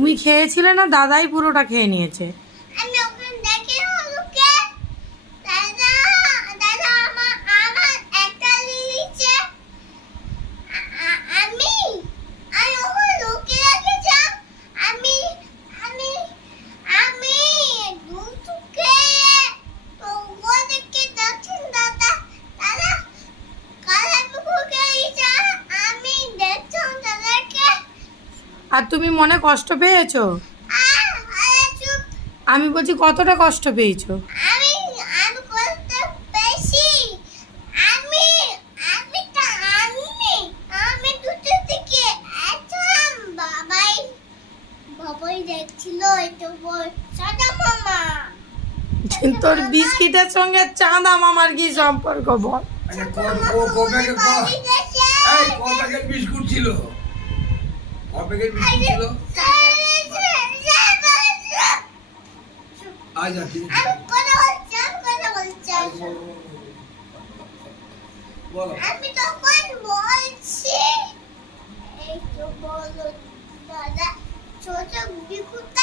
তুমি খেয়েছিলে না, দাদাই পুরোটা খেয়ে নিয়েছে। আমি ওখানে দেখি ওকে দাদা দাদা আমার একটা দিয়েছে আমি আমি ওখানে লুকিয়ে রেখেছিলাম আমি আমি আমি দুধ খেয়ে তো ওদেরকে দেখছেন দাদা দাদা কাল আমি খেয়েছি আমি দেখছিলাম দাদাকে। আর তুমি মনে কষ্ট পেয়েছো? চুপ আমি বলছি কতটা কষ্ট পেয়েছো? আমি আমি করতে বেশি আমি আমি তা আমি আমি দুটো থেকে একদম বাবাই দেখছিল এটা বল সাদা মামা তোর বিস্কিটের সঙ্গে চাঁদা মামার কি সম্পর্ক বল? আচ্ছা ক প্যাকেট বিস্কুট ছিল? ক প্যাকেট বিস্কুট ছিল? আচ্ছা ঠিক আছে। আমি কথা বলছি বলো। আমি তখন বলছি এই তো বলো দাদা ছোট বিকুটা